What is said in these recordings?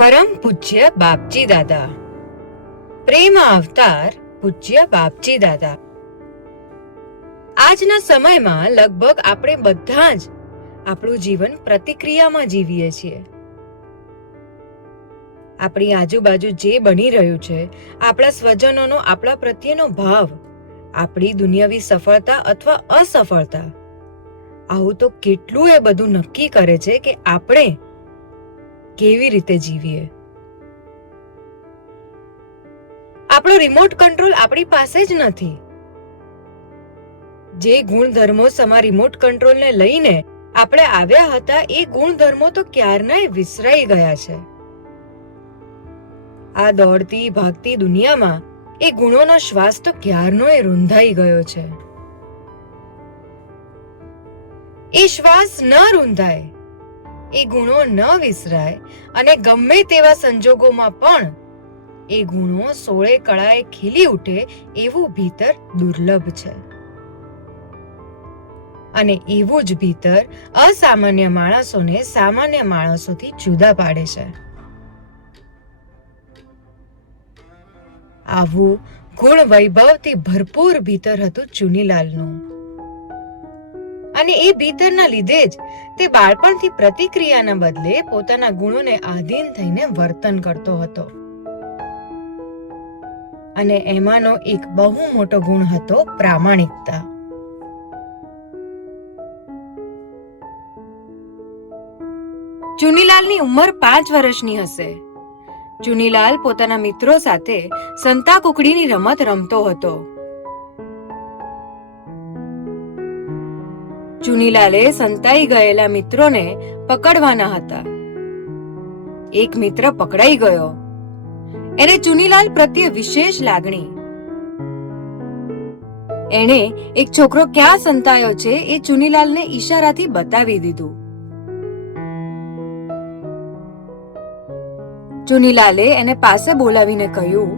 પરમ પૂજ્ય બાપજી દાદા. પ્રેમ અવતાર પૂજ્ય બાપજી દાદા. આજના સમયમાં લગભગ આપણે બધા જ આપણું જીવન પ્રતિક્રિયામાં જીવીએ છીએ. આપણી આજુબાજુ જે બની રહ્યું છે, આપણા સ્વજનોનો આપણા પ્રત્યેનો ભાવ, આપણી દુનિયાવી સફળતા અથવા અસફળતા, આવું તો કેટલું એ બધું નક્કી કરે છે કે આપણે કેવી રીતે જીવીએ. આપણો રિમોટ કંટ્રોલ આપણી પાસે જ નથી. જે ગુણધર્મો સમા રિમોટ કંટ્રોલને લઈને આપણે આવ્યા હતા, એ ગુણધર્મો તો ક્યારનાય વિસરાઈ ગયા છે. આ દોડતી ભાગતી દુનિયામાં એ ગુણોનો શ્વાસ તો ક્યારનોય રૂંધાઈ ગયો છે. એ શ્વાસ ન રૂંધાય, એ ગુણો ન વિસરાય અને ગમે તેવા સંજોગોમાં પણ એ ગુણો સોળે કળાએ ખીલી ઉઠે એવું ભીતર દુર્લભ છે. અને એવું જ ભીતર અસામાન્ય માણસોને સામાન્ય માણસોથી જુદા પાડે છે. આવું ગુણ વૈભવથી ભરપૂર ભીતર હતું ચુનીલાલનું. અને એ ભીતરના લીધે જ તે બાળપણથી પ્રતિક્રિયાના બદલે પોતાના ગુણોને આધીન થઈને વર્તન કરતો હતો. અને એમાંનો એક બહુ મોટો ગુણ હતો પ્રામાણિકતા. ચુનીલાલની ઉંમર 5 વર્ષની હશે. ચુનીલાલ પોતાના મિત્રો સાથે સંતા કુકડીની રમત રમતો હતો. ચુનીલાલે સંતાઈ ગયેલા મિત્રોને પકડવાના હતા. એક મિત્ર પકડાઈ ગયો. એને ચુનીલાલ પ્રત્યે વિશેષ લાગણી. એણે એક છોકરો ક્યાં સંતાયો છે એ ચુનીલાલને ઈશારાથી બતાવી દીધું. ચુનીલાલે એને પાસે બોલાવીને કહ્યું,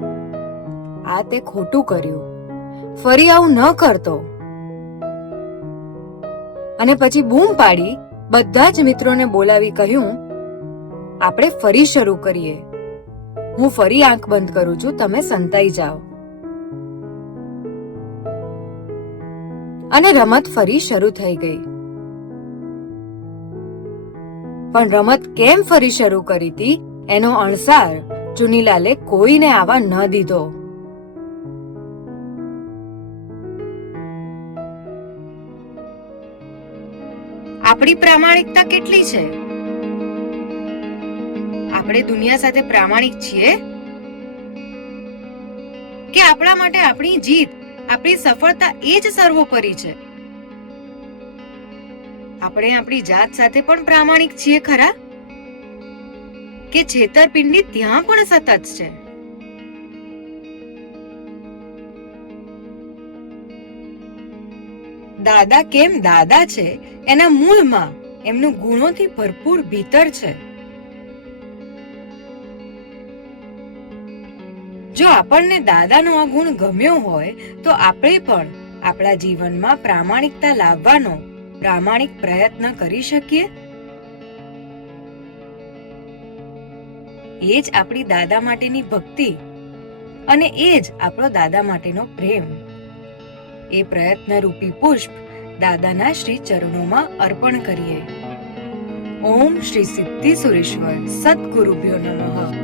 આ તે ખોટું કર્યું, ફરી આવું ન કરતો. અને પછી બૂમ પાડી બધા જ મિત્રોને બોલાવી કહ્યું, આપણે ફરી શરૂ કરીએ. હું ફરી આંખ બંધ કરું છું, તમે સંતાઈ જાઓ. અને રમત ફરી શરૂ થઈ ગઈ. પણ રમત કેમ ફરી શરૂ કરી હતી એનો અણસાર ચુનીલાલે કોઈને આવવા ન દીધો. આપણી પ્રામાણિકતા કેટલી છે? આપણે દુનિયા સાથે પ્રામાણિક છીએ કે આપણા માટે આપણી જીત, આપણી સફળતા એ જ સર્વોપરી છે? આપણે આપણી જાત સાથે પણ પ્રામાણિક છીએ ખરા? કે છેતરપિંડી ત્યાં પણ સતત છે? દાદા કેમ દાદા છે એના મૂળમાં એમનું ગુણોથી ભરપૂર ભીતર છે. જો આપણને દાદાનો આ ગુણ ગમ્યો હોય તો આપણે પણ આપણા જીવનમાં પ્રામાણિકતા લાવવાનો પ્રામાણિક પ્રયત્ન કરી શકીએ. એ જ આપણી દાદા માટેની ભક્તિ અને એ જ આપણો દાદા માટેનો પ્રેમ. એ પ્રયત્ન રૂપી પુષ્પ દાદાના શ્રી ચરણોમાં અર્પણ કરીએ. ઓમ શ્રી સિદ્ધિ સુરેશ્વર સદગુરુભ્યો નમઃ.